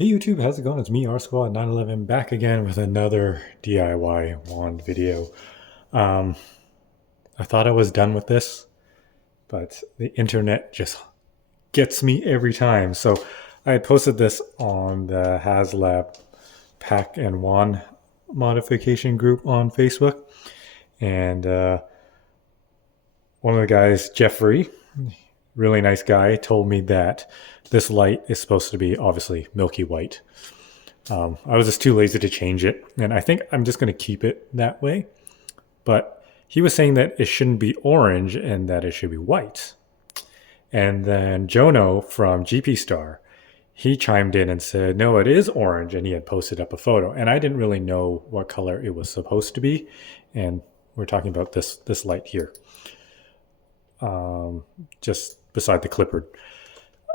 Hey YouTube, how's it going? It's me, R Squad 911, back again with another DIY wand video. Um, I thought I was done with this, but the internet just gets me every time. So I had posted this on the HasLab Pack and Wand modification group on Facebook, and one of the guys, Jeffrey, really nice guy, told me that this light is supposed to be obviously milky white. I was just too lazy to change it, and I think I'm just going to keep it that way. But he was saying that it shouldn't be orange and that it should be white. And then Jono from GP Star, he chimed in and said, no, it is orange, and he had posted up a photo. And I didn't really know what color it was supposed to be. And we're talking about this light here, just beside the clipboard.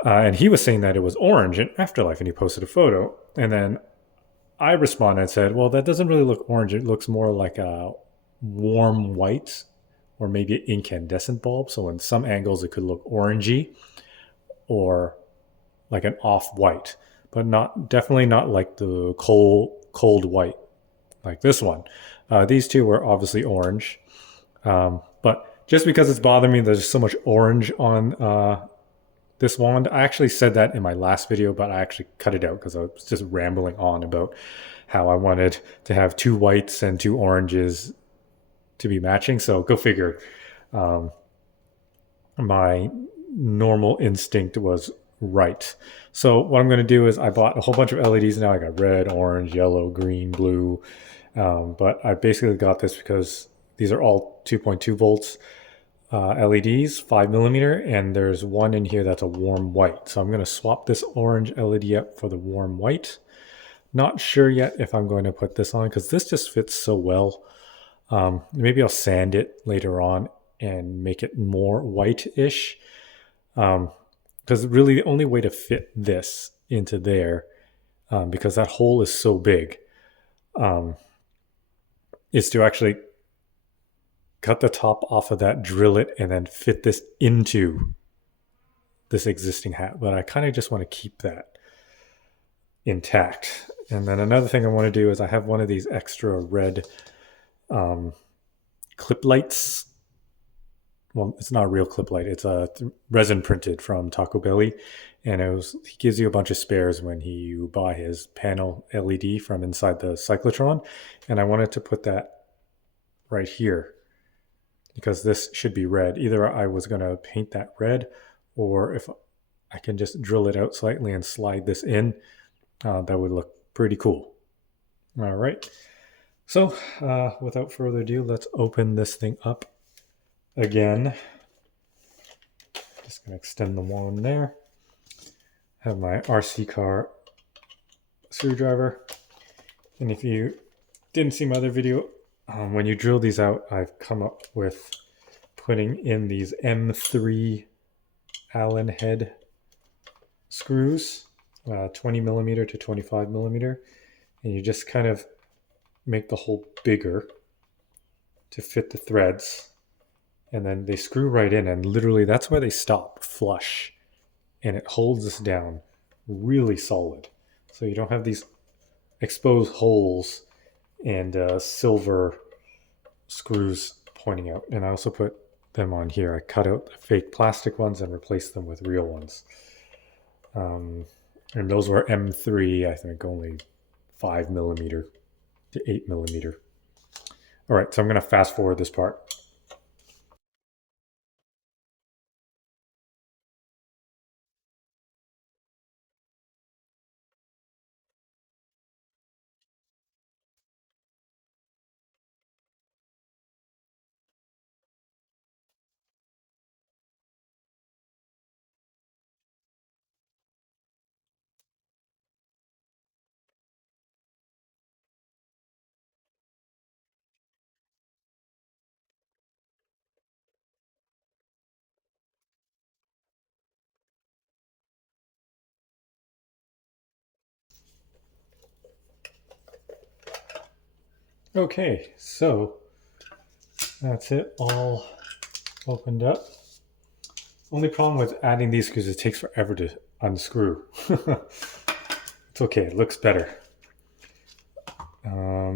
And he was saying that it was orange in Afterlife, and he posted a photo. And then I responded and said, well, that doesn't really look orange. It looks more like a warm white or maybe an incandescent bulb. So in some angles, it could look orangey or like an off white, but definitely not like the cold white like this one. These two were obviously orange. But just because it's bothering me, there's so much orange on this wand. I actually said that in my last video, but I actually cut it out because I was just rambling on about how I wanted to have two whites and two oranges to be matching. So go figure. My normal instinct was right. So what I'm going to do is I bought a whole bunch of LEDs now. I got red, orange, yellow, green, blue. But I basically got this because these are all 2.2 volts. LEDs, 5 millimeter, and there's one in here that's a warm white. So I'm going to swap this orange LED up for the warm white. Not sure yet if I'm going to put this on because this just fits so well. Maybe I'll sand it later on and make it more white-ish. Because really the only way to fit this into there, because that hole is so big, is to actually cut the top off of that, drill it, and then fit this into this existing hat. But I kind of just want to keep that intact. And then another thing I want to do is I have one of these extra red clip lights. Well, it's not a real clip light. It's a resin printed from Taco Belly. And he gives you a bunch of spares when you buy his panel LED from inside the cyclotron. And I wanted to put that right here, because this should be red. Either I was going to paint that red, or if I can just drill it out slightly and slide this in, that would look pretty cool. All right. So without further ado, let's open this thing up again. Just going to extend the wand there. Have my RC car screwdriver. And if you didn't see my other video, when you drill these out, I've come up with putting in these M3 Allen head screws, 20 millimeter to 25 millimeter. And you just kind of make the hole bigger to fit the threads. And then they screw right in, and literally that's where they stop flush. And it holds this down really solid. So you don't have these exposed holes and silver screws pointing out. And I also put them on here. I cut out the fake plastic ones and replaced them with real ones. And those were M3, I think only 5 millimeter to 8 millimeter. All right, so I'm going to fast forward this part. Okay, so that's it all opened up. Only problem with adding these screws, it takes forever to unscrew. it's okay, it looks better.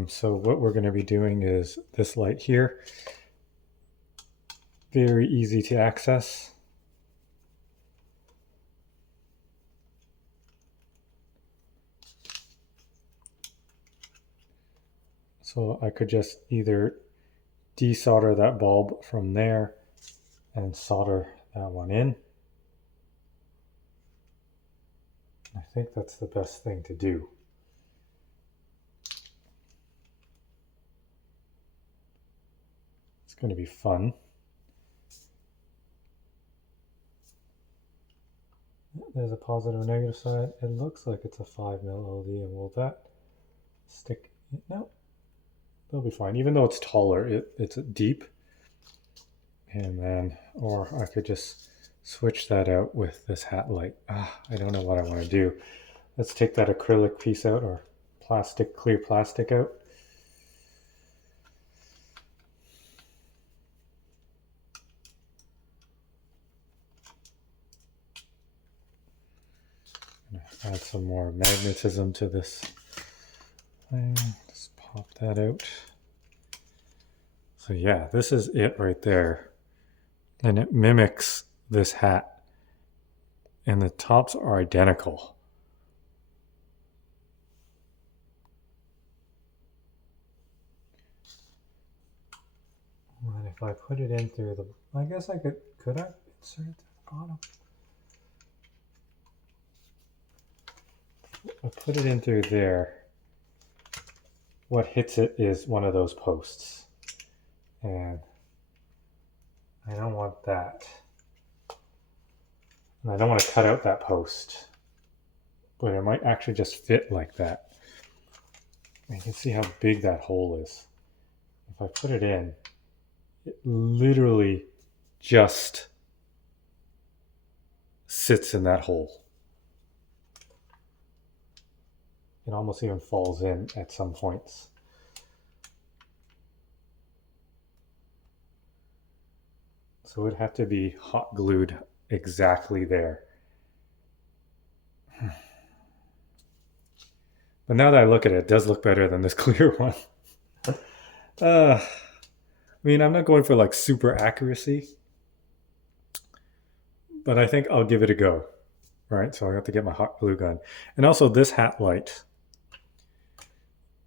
So what we're going to be doing is this light here. Very easy to access. So I could just either desolder that bulb from there and solder that one in. I think that's the best thing to do. It's going to be fun. There's a positive and negative side. It looks like it's a 5mm LED, and will that stick? No, they'll be fine. Even though it's taller, it's deep. And then, or I could just switch that out with this hat light. I don't know what I want to do. Let's take that acrylic piece out, or plastic, clear plastic out. Add some more magnetism to this thing. Just pop that out. So yeah, this is it right there. And it mimics this hat. And the tops are identical. And if I put it in through the, I guess I could I insert it through the bottom? I put it in through there. What hits it is one of those posts. And I don't want that. And I don't want to cut out that post. But it might actually just fit like that. And you can see how big that hole is. If I put it in, it literally just sits in that hole. It almost even falls in at some points. So it would have to be hot glued exactly there. But now that I look at it, it does look better than this clear one. I mean, I'm not going for like super accuracy, but I think I'll give it a go. Right, so I have to get my hot glue gun. And also this hat light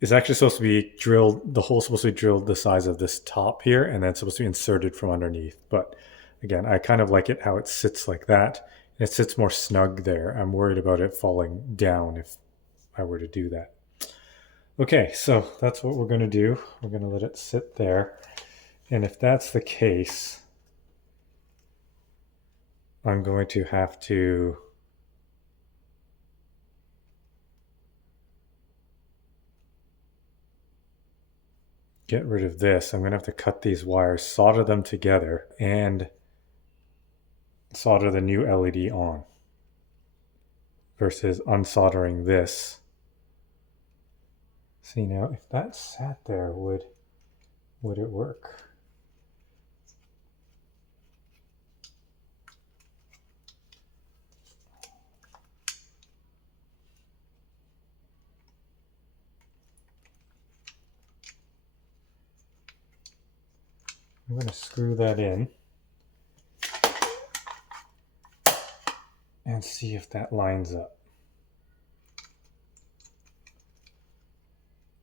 is actually supposed to be drilled, the hole's supposed to be drilled the size of this top here, and then it's supposed to be inserted from underneath. But again, I kind of like it how it sits like that. And it sits more snug there. I'm worried about it falling down if I were to do that. Okay, so that's what we're going to do. We're going to let it sit there. And if that's the case, I'm going to have to get rid of this. I'm going to have to cut these wires, solder them together, and solder the new LED on versus unsoldering this. See, now if that sat there, would it work? I'm going to screw that in and see if that lines up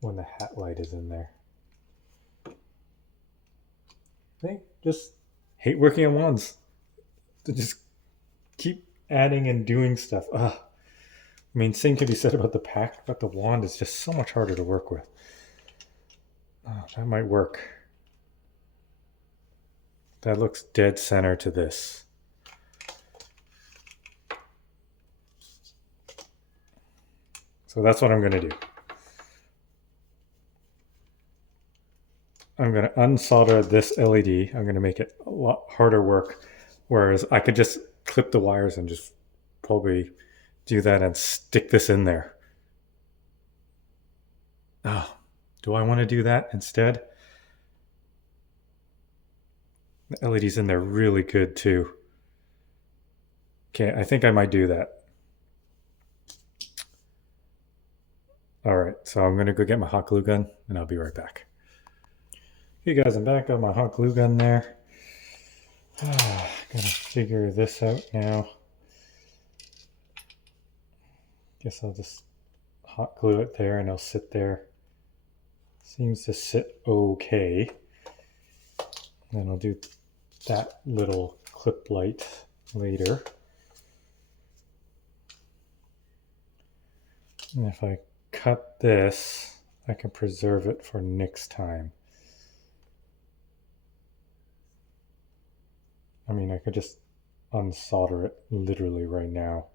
when the hat light is in there. I just hate working on wands. To just keep adding and doing stuff. I mean, same can be said about the pack, but the wand is just so much harder to work with. That might work. That looks dead center to this. So that's what I'm going to do. I'm going to unsolder this LED. I'm going to make it a lot harder work. Whereas I could just clip the wires and just probably do that and stick this in there. Oh, do I want to do that instead? The LED's in there really good too. Okay, I think I might do that. All right, so I'm gonna go get my hot glue gun and I'll be right back. Hey guys, I'm back. Got my hot glue gun there. Gotta figure this out now. Guess I'll just hot glue it there and it'll sit there. Seems to sit okay. Then I'll do that little clip light later. And if I cut this, I can preserve it for next time. I mean, I could just unsolder it literally right now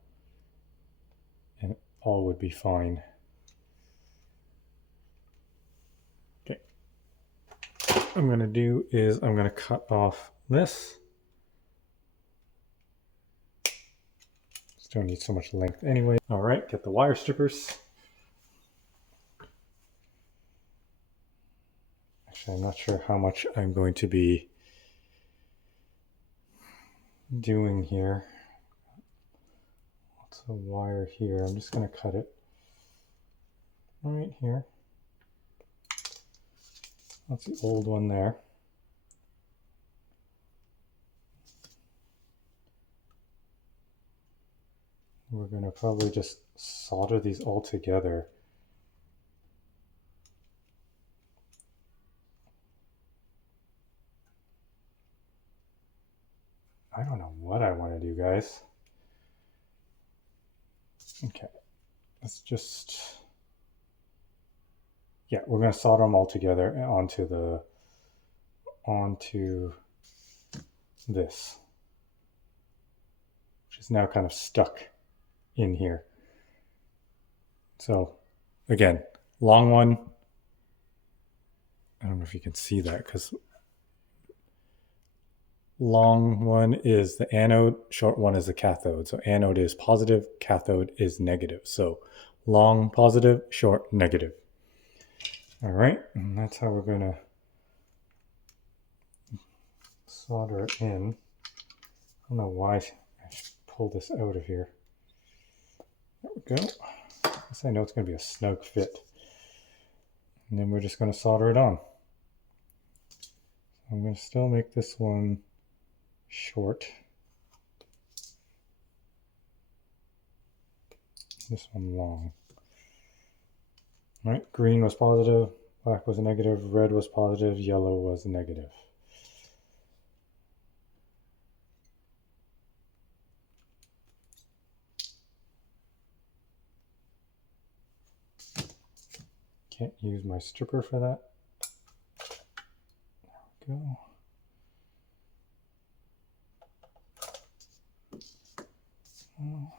and all would be fine. Okay. What I'm gonna do is I'm gonna cut off this. Just don't need so much length anyway. All right, get the wire strippers. Actually, I'm not sure how much I'm going to be doing here. Lots of wire here. I'm just going to cut it right here. That's the old one there. We're going to probably just solder these all together. I don't know what I want to do, guys. Okay, let's just, yeah, we're going to solder them all together onto this, which is now kind of stuck in here. So again, long one. I don't know if you can see that because long one is the anode, short one is the cathode. So anode is positive, cathode is negative. So long positive, short negative. All right, and that's how we're going to solder it in. I don't know why I should pull this out of here. There we go. I guess I know it's going to be a snug fit. And then we're just going to solder it on. I'm going to still make this one short. This one long. All right, green was positive, black was negative, red was positive, yellow was negative. Can't use my stripper for that. There we go. Oh.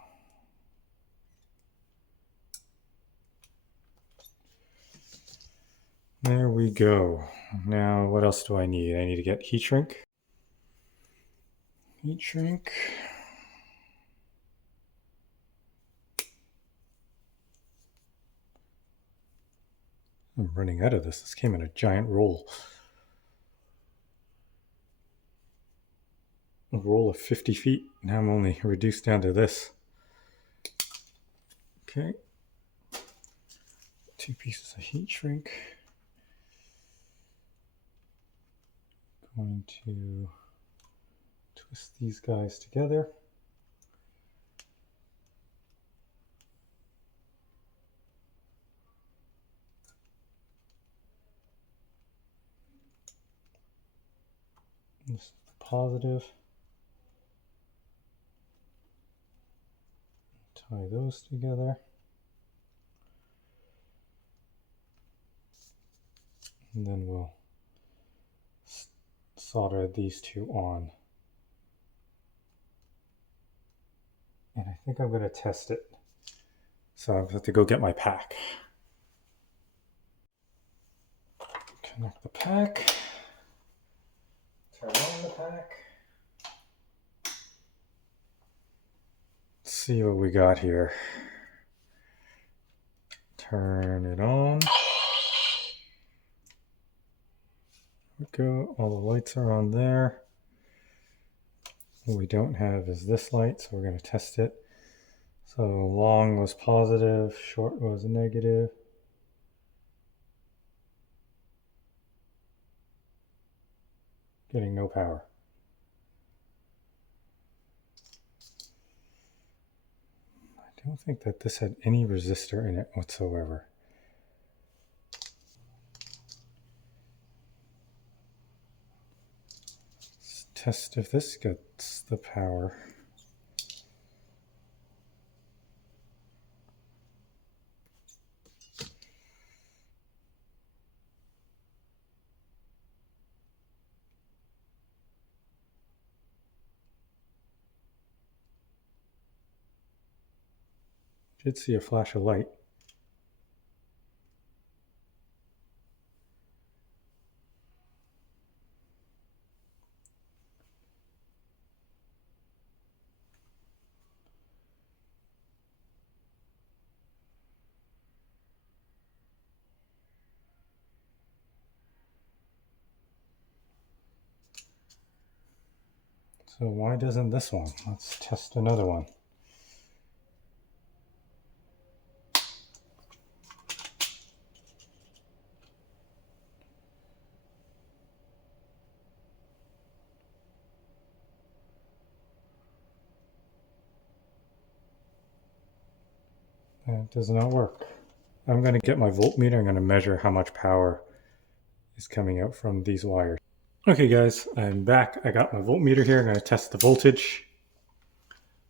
There we go. Now, what else do I need? I need to get heat shrink. Heat shrink. I'm running out of this. This came in a giant roll. A roll of 50 feet. Now I'm only reduced down to this. Okay. 2 pieces of heat shrink. Going to twist these guys together. This is the positive. Tie those together. And then we'll solder these two on. And I think I'm going to test it. So I have to go get my pack. Connect the pack. Turn on the pack. Let's see what we got here. Turn it on. There we go. All the lights are on there. What we don't have is this light, so we're going to test it. So long was positive, short was negative. getting no power. I don't think that this had any resistor in it whatsoever. Let's test if this gets the power. Should see a flash of light. So why doesn't this one? Let's test another one. That does not work. I'm going to get my voltmeter. I'm going to measure how much power is coming out from these wires. Okay guys, I'm back. I got my voltmeter here. I'm going to test the voltage.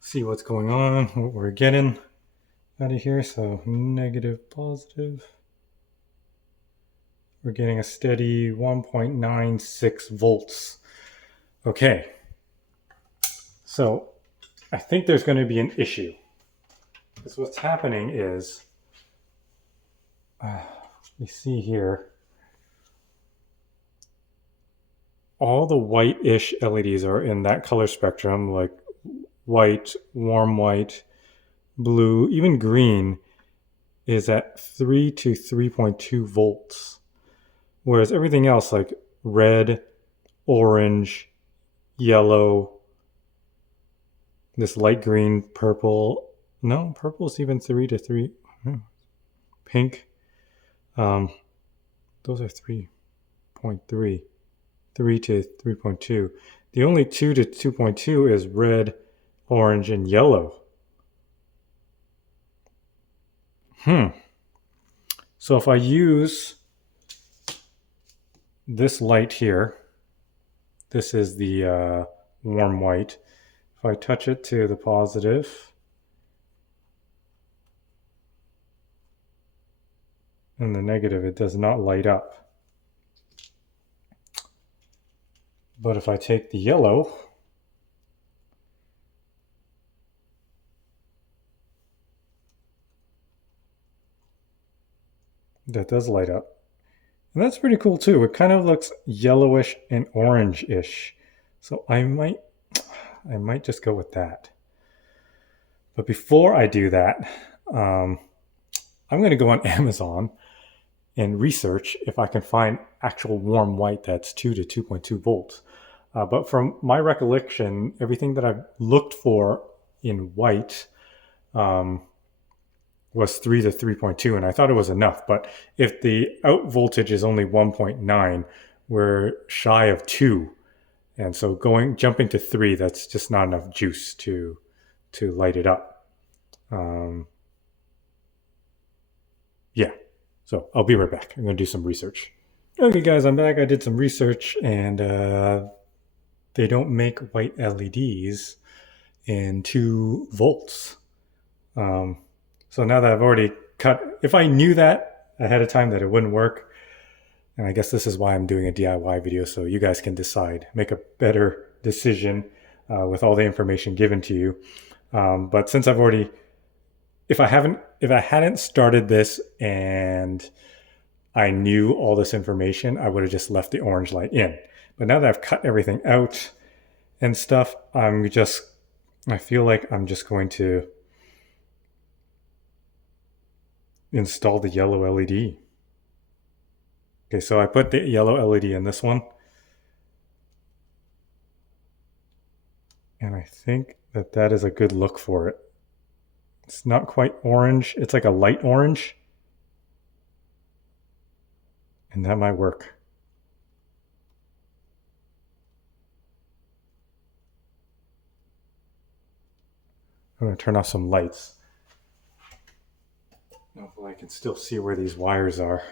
See what's going on, what we're getting out of here. So negative, positive. We're getting a steady 1.96 volts. Okay. So I think there's going to be an issue. Because what's happening is, you see here, all the white-ish LEDs are in that color spectrum, like white, warm white, blue, even green is at 3 to 3.2 volts. Whereas everything else, like red, orange, yellow, this light green, purple, no, purple is even 3 to 3, pink, those are 3.3, 3 to 3.2. The only 2 to 2.2 is red, orange, and yellow. So if I use this light here, this is the warm white. If I touch it to the positive and the negative, it does not light up. But if I take the yellow, that does light up. And that's pretty cool too. It kind of looks yellowish and orange-ish. So I might just go with that. But before I do that, I'm going to go on Amazon and research if I can find actual warm white that's 2 to 2.2 volts. But from my recollection, everything that I've looked for in white was 3 to 3.2, and I thought it was enough. But if the out voltage is only 1.9, we're shy of 2. And so jumping to 3, that's just not enough juice to light it up. Yeah, so I'll be right back. I'm going to do some research. Okay guys, I'm back. I did some research, and they don't make white LEDs in 2 volts. So now that I've already if I knew that ahead of time that it wouldn't work, and I guess this is why I'm doing a DIY video, so you guys can decide, make a better decision with all the information given to you. But since I've already, if I hadn't started this and I knew all this information, I would have just left the orange light in. But now that I've cut everything out and stuff, I feel like I'm just going to install the yellow LED. Okay, so I put the yellow LED in this one. And I think that is a good look for it. It's not quite orange. It's like a light orange. And that might work. I'm going to turn off some lights. Hopefully I can still see where these wires are.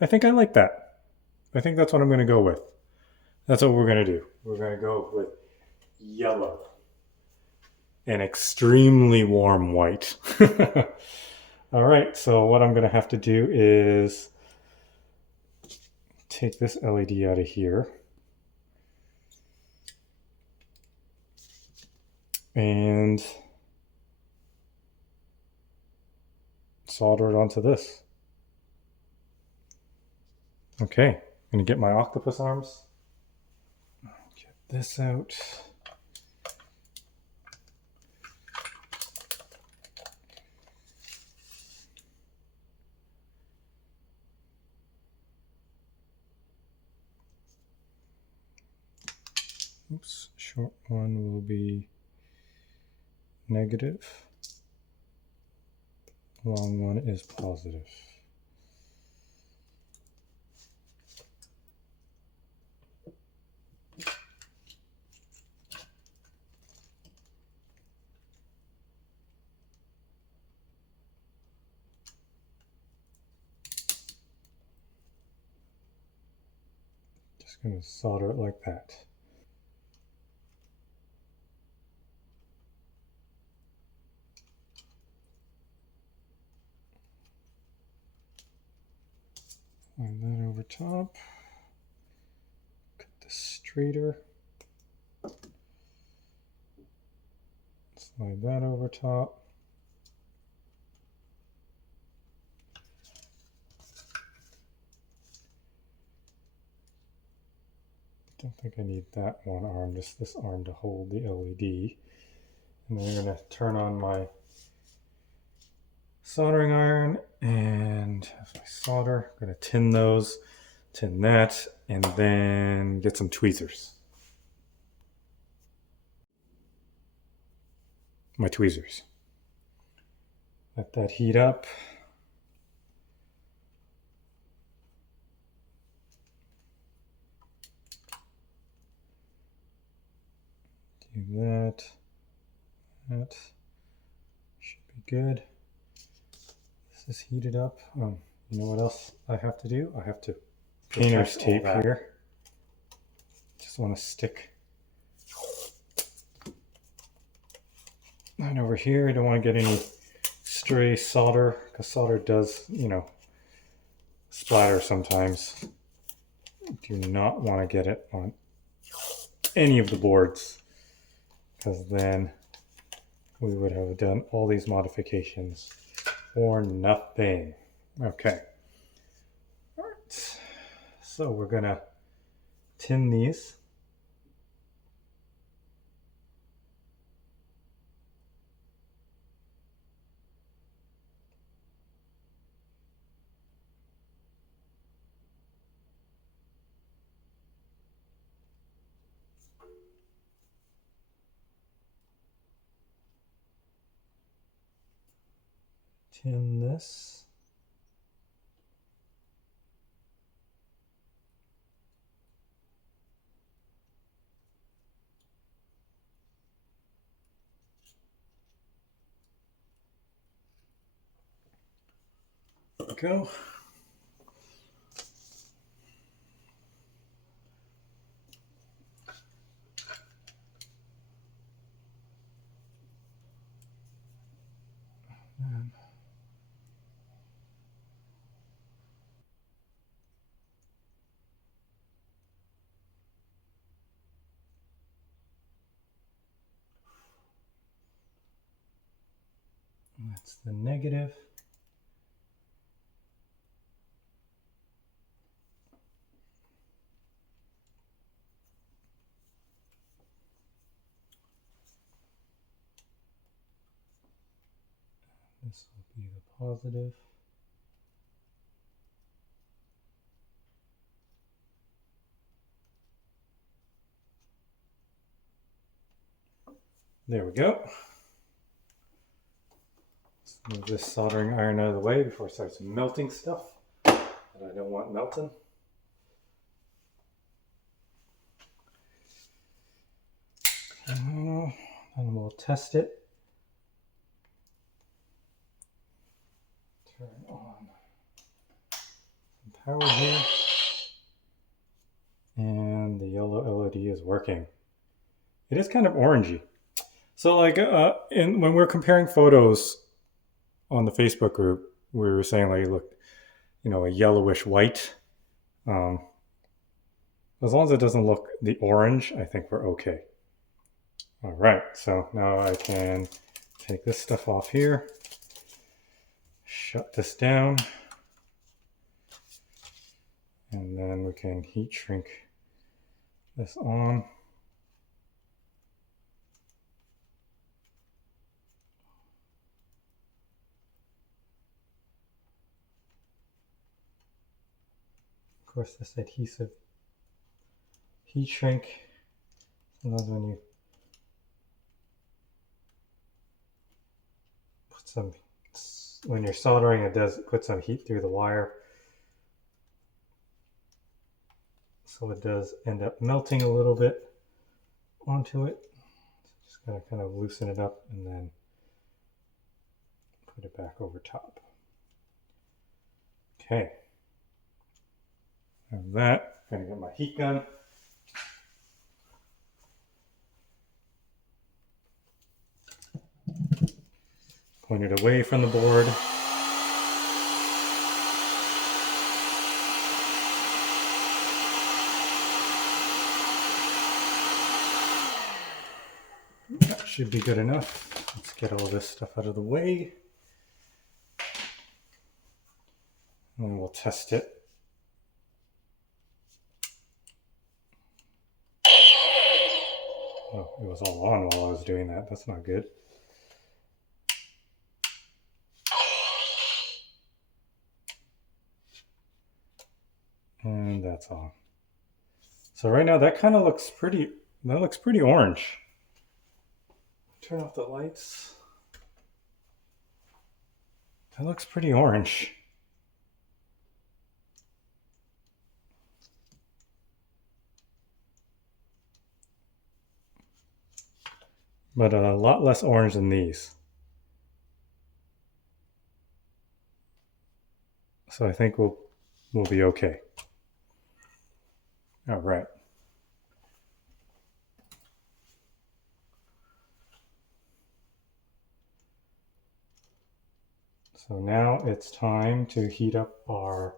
I think I like that. I think that's what I'm going to go with. That's what we're going to do. We're going to go with yellow. An extremely warm white. All right, so what I'm going to have to do is take this LED out of here and solder it onto this. Okay, I'm going to get my octopus arms. Get this out. Oops, short one will be negative. Long one is positive. Just going to solder it like that. Line that over top. Cut this straighter. Slide that over top. Don't think I need that one arm, just this arm to hold the LED. And then I'm going to turn on my soldering iron and have my solder. I'm going to tin those, tin that, and then get some tweezers. My tweezers. Let that heat up. Do that. That should be good. This is heated up. You know what else I have to do? I have to painter's tape here. Just want to stick right over here. I don't want to get any stray solder because solder does, splatter sometimes. Do not want to get it on any of the boards because then we would have done all these modifications for nothing. Okay. All right. So we're going to tin these. Tin this. Go. That's the negative. This will be the positive. There we go. Let's move this soldering iron out of the way before it starts melting stuff. that I don't want melting. And we'll test it. Turn on some power here. And the yellow LED is working. It is kind of orangey. So like when we're comparing photos on the Facebook group, we were saying like, look, you know, a yellowish white. As long as it doesn't look the orange, I think we're okay. All right, so now I can take this stuff off here, shut this down, and then we can heat shrink this on. Of course, this adhesive heat shrink, sometimes when you're soldering, it does put some heat through the wire. So it does end up melting a little bit onto it. Just gotta kind of loosen it up and then put it back over top. Okay. And that, I'm gonna get my heat gun. Point it away from the board. That should be good enough. Let's get all this stuff out of the way. And we'll test it. Oh, it was all on while I was doing that. That's not good. And that's on. So right now that kind of looks pretty, orange. Turn off the lights. That looks pretty orange. But a lot less orange than these. So I think we'll be okay. All right. So now it's time to heat up our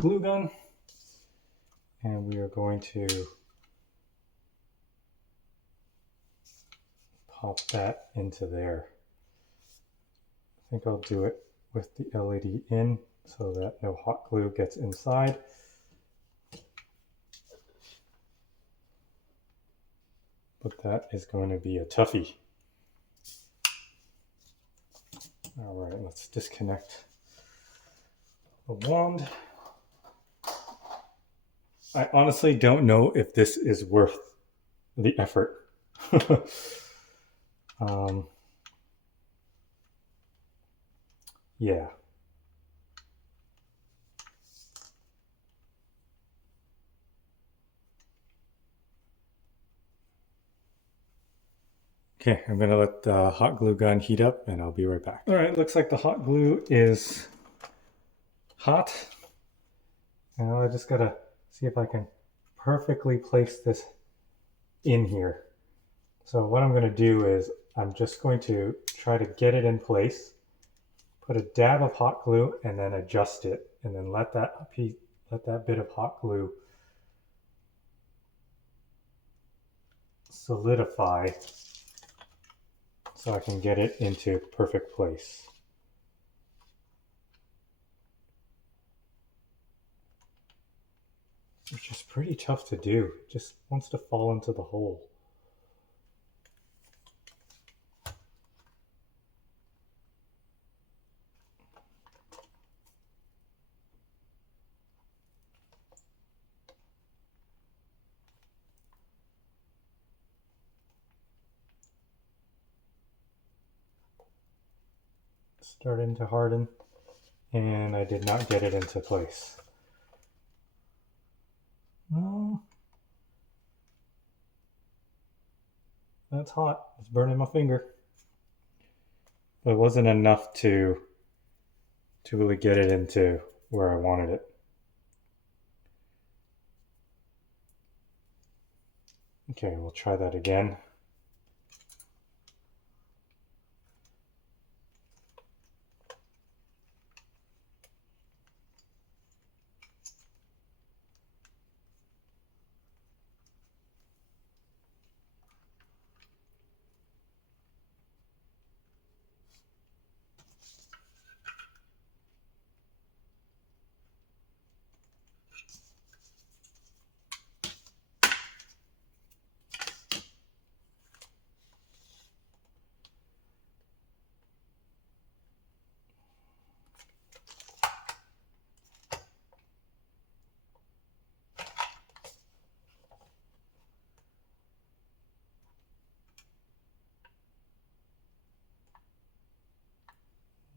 glue gun, and we are going to pop that into there. I think I'll do it with the LED in so that no hot glue gets inside. But that is going to be a toughie. All right, let's disconnect the wand. I honestly don't know if this is worth the effort. Yeah. Okay, I'm gonna let the hot glue gun heat up and I'll be right back. All right, looks like the hot glue is hot. Now I just gotta see if I can perfectly place this in here. So what I'm gonna do is I'm just going to try to get it in place, put a dab of hot glue and then adjust it, and then let that bit of hot glue solidify so I can get it into perfect place. Which is pretty tough to do. It just wants to fall into the hole. Starting to harden, and I did not get it into place. That's hot. It's burning my finger. But it wasn't enough to really get it into where I wanted it. Okay, we'll try that again.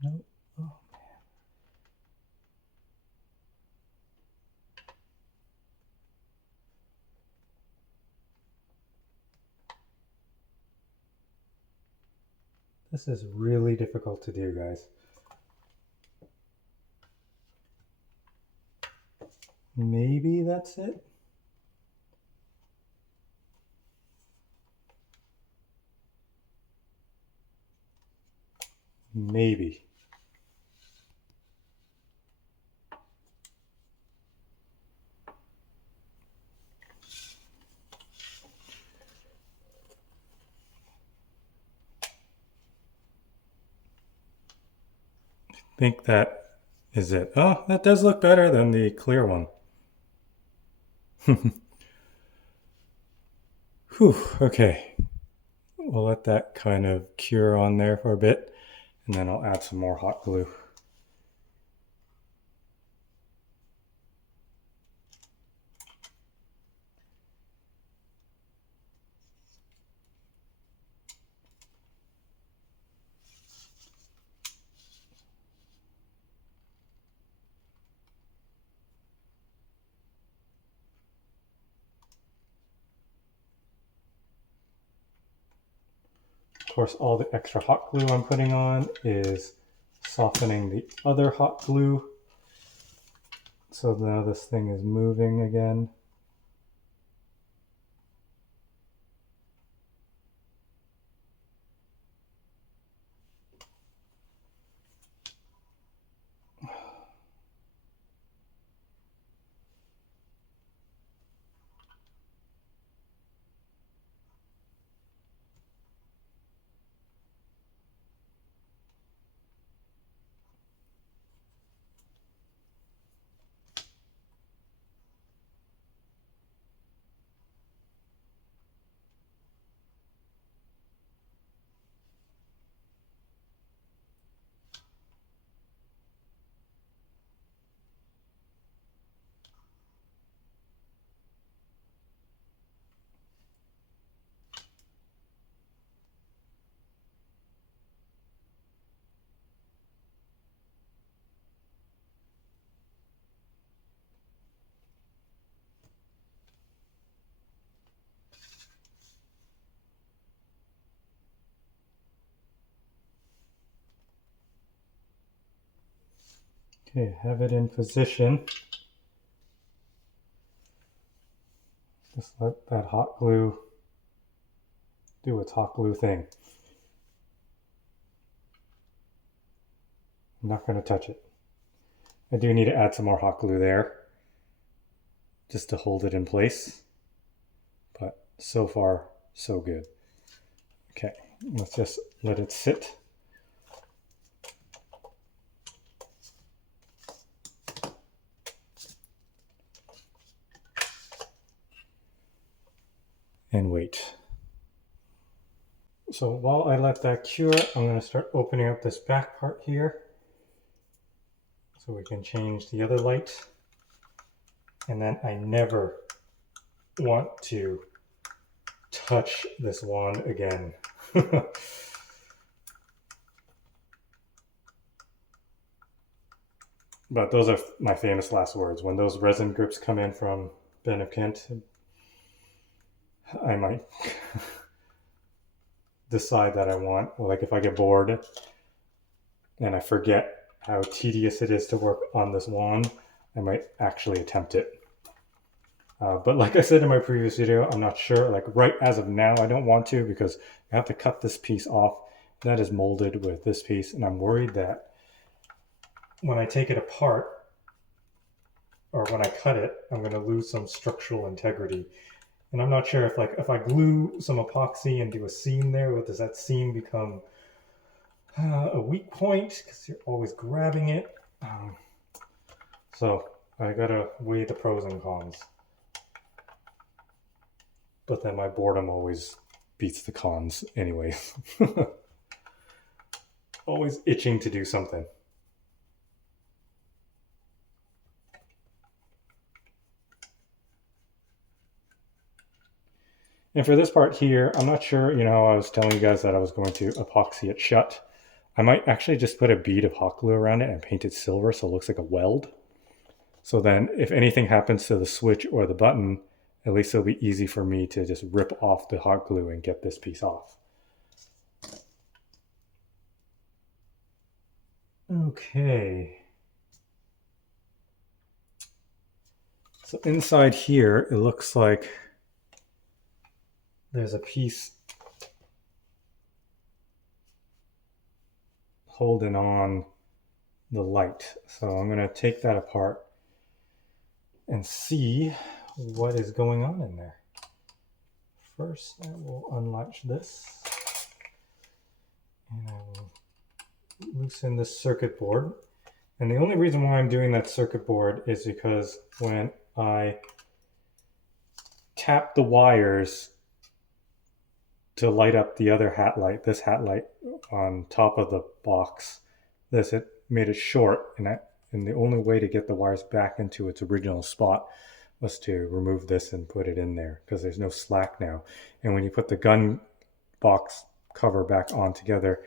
Nope. Oh, man. This is really difficult to do, guys. Maybe that's it. Maybe. I think that is it. Oh, that does look better than the clear one. Whew, okay. We'll let that kind of cure on there for a bit, and then I'll add some more hot glue. Of course, all the extra hot glue I'm putting on is softening the other hot glue. So now this thing is moving again. Okay, have it in position. Just let that hot glue do its hot glue thing. I'm not going to touch it. I do need to add some more hot glue there just to hold it in place. But so far, so good. Okay, let's just let it sit. And wait. So while I let that cure, I'm going to start opening up this back part here so we can change the other light. And then I never want to touch this wand again. But those are my famous last words. When those resin grips come in from Ben of Kent, I might decide that I want, or like if I get bored and I forget how tedious it is to work on this wand, I might actually attempt it. But like I said in my previous video, I'm not sure. Like right as of now, I don't want to, because I have to cut this piece off. That is molded with this piece, and I'm worried that when I take it apart, or when I cut it, I'm going to lose some structural integrity. And I'm not sure if I glue some epoxy and do a seam there, does that seam become a weak point because you're always grabbing it? So I gotta weigh the pros and cons. But then my boredom always beats the cons anyway. Always itching to do something. And for this part here, I'm not sure, you know, I was telling you guys that I was going to epoxy it shut. I might actually just put a bead of hot glue around it and paint it silver so it looks like a weld. So then if anything happens to the switch or the button, at least it'll be easy for me to just rip off the hot glue and get this piece off. Okay. So inside here, it looks like there's a piece holding on the light. So I'm going to take that apart and see what is going on in there. First, I will unlatch this, and I will loosen this circuit board. And the only reason why I'm doing that circuit board is because when I tap the wires to light up the other hat light, this hat light on top of the box, it made it short, and the only way to get the wires back into its original spot was to remove this and put it in there, because there's no slack now. And when you put the gun box cover back on together,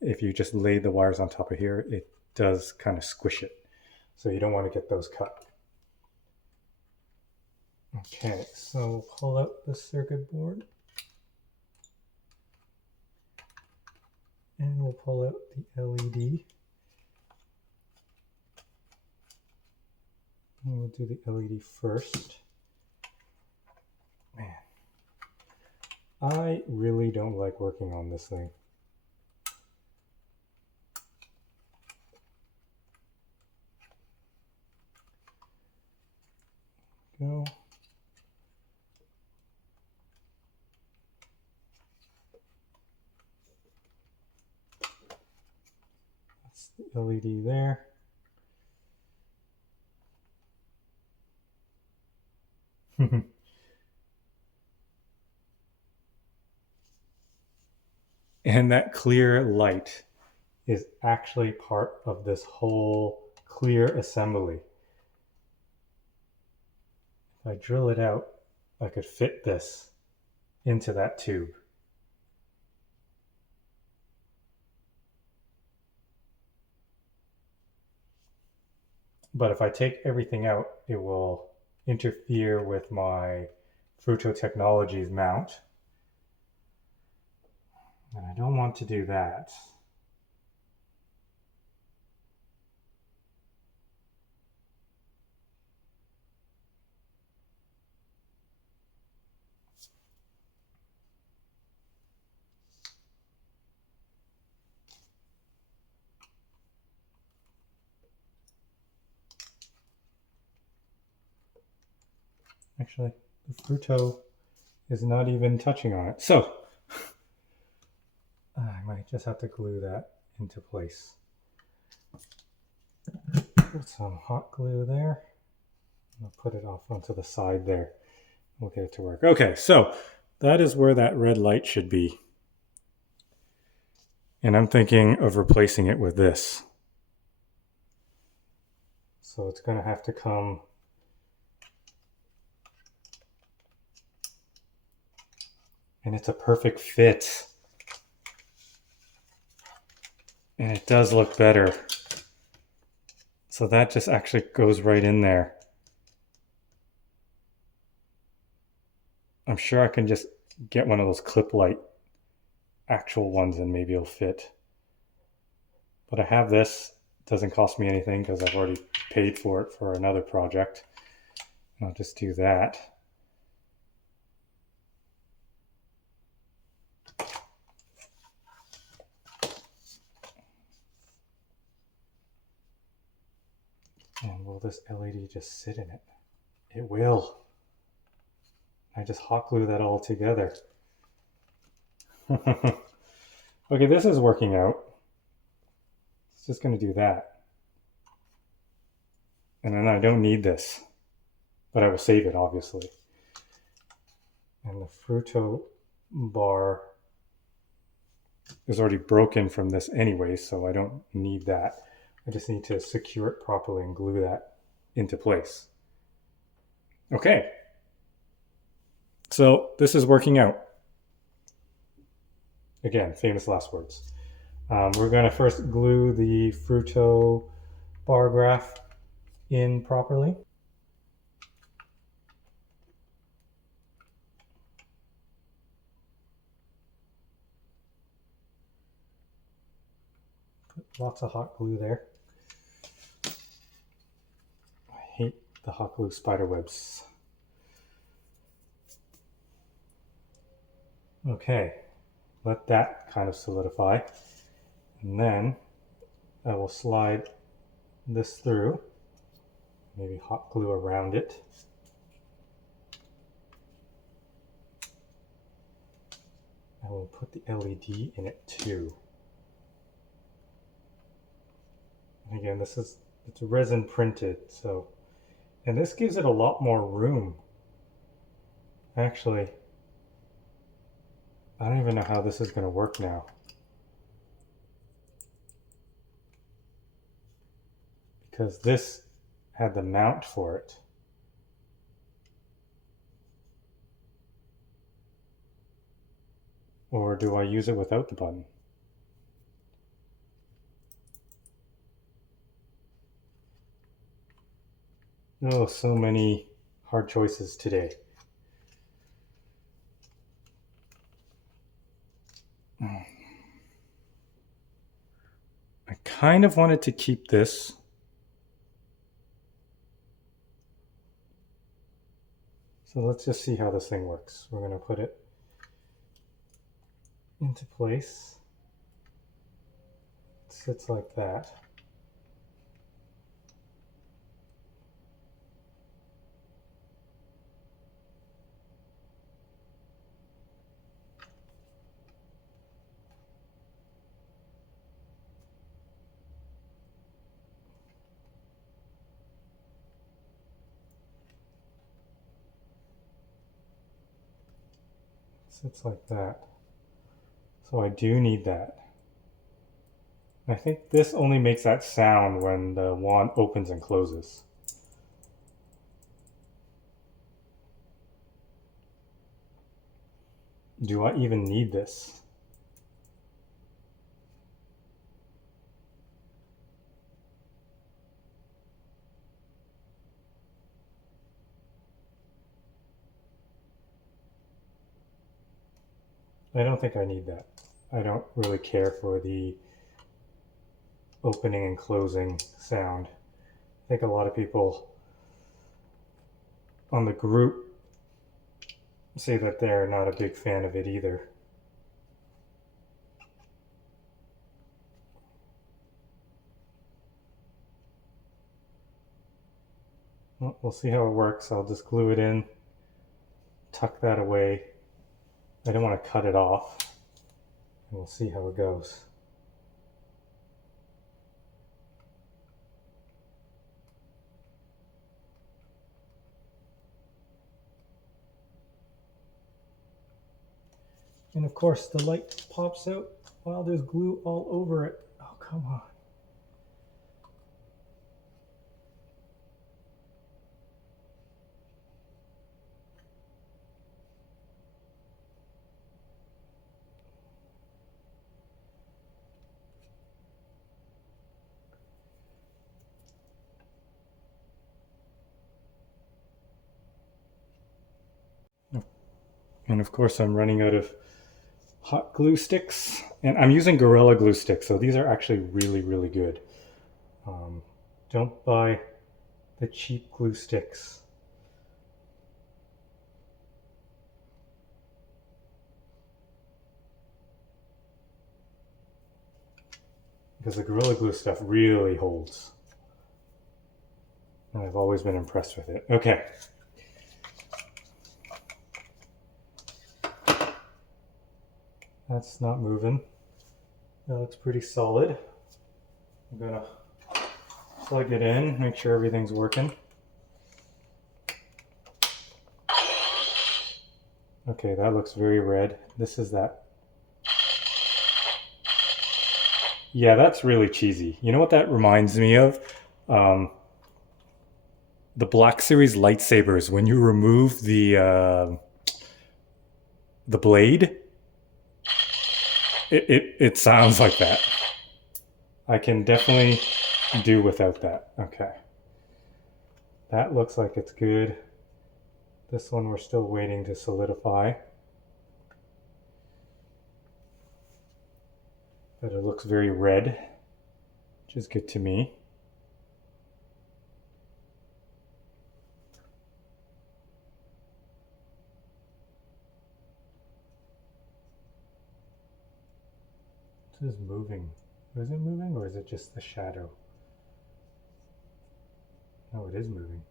if you just lay the wires on top of here, it does kind of squish it. So you don't want to get those cut. Okay, so pull out the circuit board. And we'll pull out the LED. And we'll do the LED first. Man, I really don't like working on this thing. Go. That's the LED there. And that clear light is actually part of this whole clear assembly. If I drill it out, I could fit this into that tube. But if I take everything out, it will interfere with my Fruto Technologies mount. And I don't want to do that. Actually, the Fruto is not even touching on it. So I might just have to glue that into place. Put some hot glue there. I'll put it off onto the side there. We'll get it to work. Okay, so that is where that red light should be. And I'm thinking of replacing it with this. So it's going to have to come and it's a perfect fit. And it does look better. So that just actually goes right in there. I'm sure I can just get one of those clip light actual ones and maybe it'll fit. But I have this. It doesn't cost me anything because I've already paid for it for another project. And I'll just do that. And will this LED just sit in it? It will. I just hot glue that all together. Okay, this is working out. It's just going to do that. And then I don't need this, but I will save it, obviously. And the Fruto bar is already broken from this anyway, so I don't need that. I just need to secure it properly and glue that into place. Okay. So this is working out. Again, famous last words. We're going to first glue the Fruto bar graph in properly. Put lots of hot glue there. I hate the hot glue spider webs. Okay, let that kind of solidify. And then I will slide this through, maybe hot glue around it. I will put the LED in it too. And again, it's resin printed, so, and this gives it a lot more room. Actually, I don't even know how this is going to work now. Because this had the mount for it. Or do I use it without the button? Oh, so many hard choices today. I kind of wanted to keep this. So let's just see how this thing works. We're going to put it into place. It sits like that. Sits like that. So I do need that. I think this only makes that sound when the wand opens and closes. Do I even need this? I don't think I need that. I don't really care for the opening and closing sound. I think a lot of people on the group say that they're not a big fan of it either. Well, we'll see how it works. I'll just glue it in, tuck that away. I don't want to cut it off. And we'll see how it goes. And of course the light pops out while there's glue all over it. Oh, come on. And of course I'm running out of hot glue sticks, and I'm using Gorilla Glue sticks, so these are actually really, really good. Don't buy the cheap glue sticks. Because the Gorilla Glue stuff really holds. And I've always been impressed with it. Okay. That's not moving. That looks pretty solid. I'm gonna plug it in, make sure everything's working. Okay, that looks very red. This is that. Yeah, that's really cheesy. You know what that reminds me of? The Black Series lightsabers. When you remove the blade, it sounds like that. I can definitely do without that. Okay. That looks like it's good. This one we're still waiting to solidify. But it looks very red, which is good to me. This is moving. Is it moving or is it just the shadow? No, it is moving.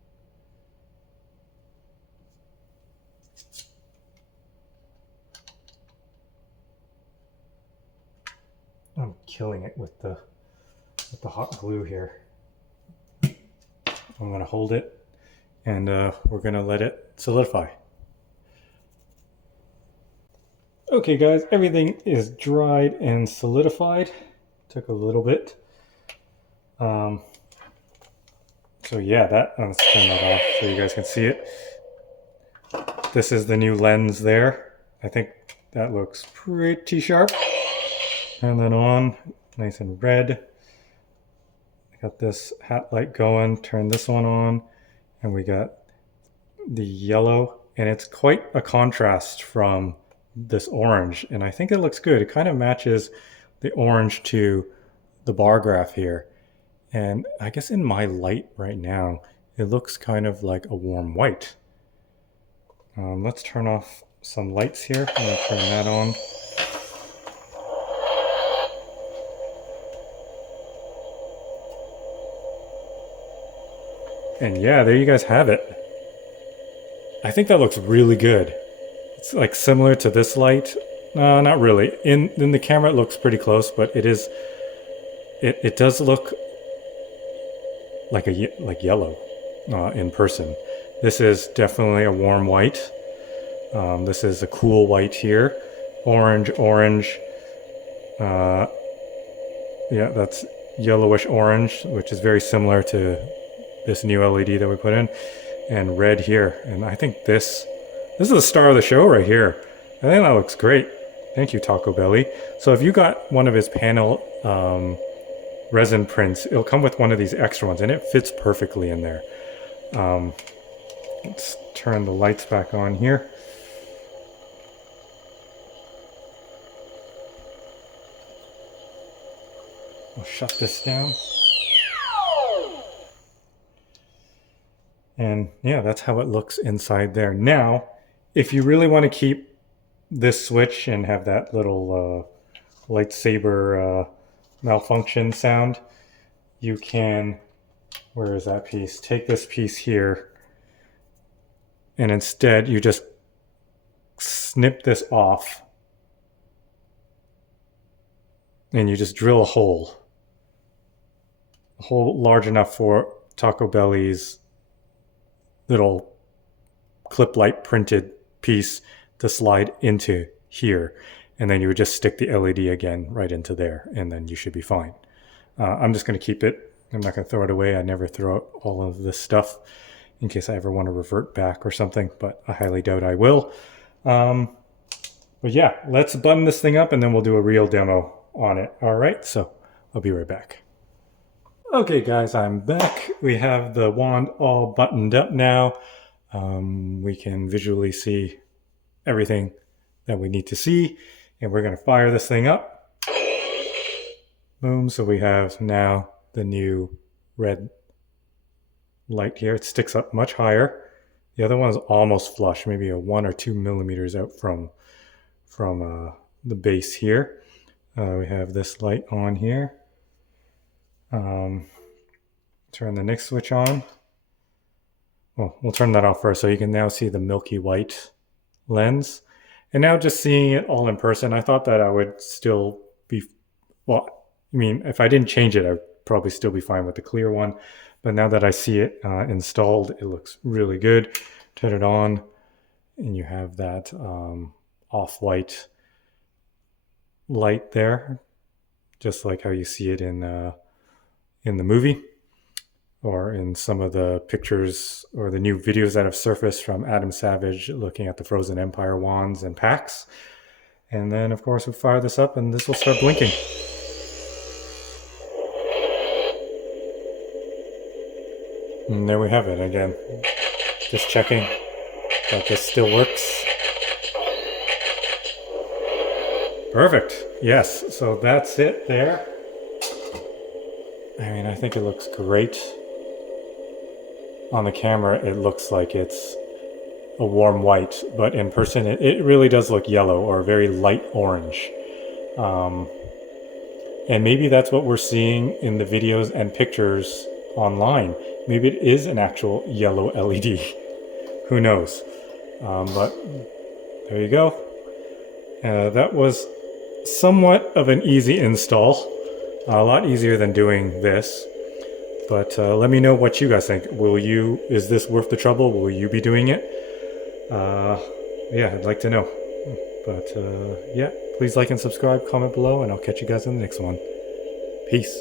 I'm killing it with the hot glue here. I'm gonna hold it and we're gonna let it solidify. Okay guys, everything is dried and solidified. Took a little bit. So yeah, let's turn that off so you guys can see it. This is the new lens there. I think that looks pretty sharp. Turn that on, nice and red. I got this hat light going, turn this one on, and we got the yellow, and it's quite a contrast from this orange, and I think it looks good. It kind of matches the orange to the bar graph here. And I guess in my light right now, it looks kind of like a warm white. Let's turn off some lights here. I'm gonna turn that on. And yeah, there you guys have it. I think that looks really good. It's like similar to this light. No, not really. In the camera it looks pretty close, but it does look like yellow in person. This is definitely a warm white. This is a cool white here. Orange. Yeah, that's yellowish orange, which is very similar to this new LED that we put in. And red here. And I think this is the star of the show right here. I think that looks great. Thank you, Taco Belly. So if you got one of his panel resin prints, it'll come with one of these extra ones, and it fits perfectly in there. Let's turn the lights back on here. I'll shut this down. And yeah, that's how it looks inside there. Now, if you really want to keep this switch and have that little lightsaber malfunction sound, you can, where is that piece? Take this piece here, and instead you just snip this off, and you just drill a hole large enough for Taco Belly's little clip light printed piece to slide into here, and then you would just stick the LED again right into there, and then you should be fine. I'm just going to keep it. I'm not going to throw it away. I never throw out all of this stuff in case I ever want to revert back or something, but I highly doubt I will. But yeah, let's button this thing up and then we'll do a real demo on it. All right, so I'll be right back. Okay guys, I'm back. We have the wand all buttoned up now. We can visually see everything that we need to see. And we're going to fire this thing up. Boom. So we have now the new red light here. It sticks up much higher. The other one is almost flush, maybe a 1 or 2 millimeters out from the base here. We have this light on here. Turn the next switch on. Well, we'll turn that off first so you can now see the milky white lens. And now just seeing it all in person, I thought that I would still be, well, I mean, if I didn't change it, I'd probably still be fine with the clear one. But now that I see it installed, it looks really good. Turn it on, and you have that off-white light there, just like how you see it in the movie, or in some of the pictures or the new videos that have surfaced from Adam Savage looking at the Frozen Empire wands and packs. And then, of course, we fire this up, and this will start blinking. And there we have it again. Just checking that this still works. Perfect. Yes. So that's it there. I mean, I think it looks great. On the camera, it looks like it's a warm white, but in person, it really does look yellow or a very light orange. And maybe that's what we're seeing in the videos and pictures online. Maybe it is an actual yellow LED. Who knows? But there you go. That was somewhat of an easy install. A lot easier than doing this. But let me know what you guys think. Is this worth the trouble? Will you be doing it? Yeah, I'd like to know. But yeah, please like and subscribe, comment below, and I'll catch you guys in the next one. Peace.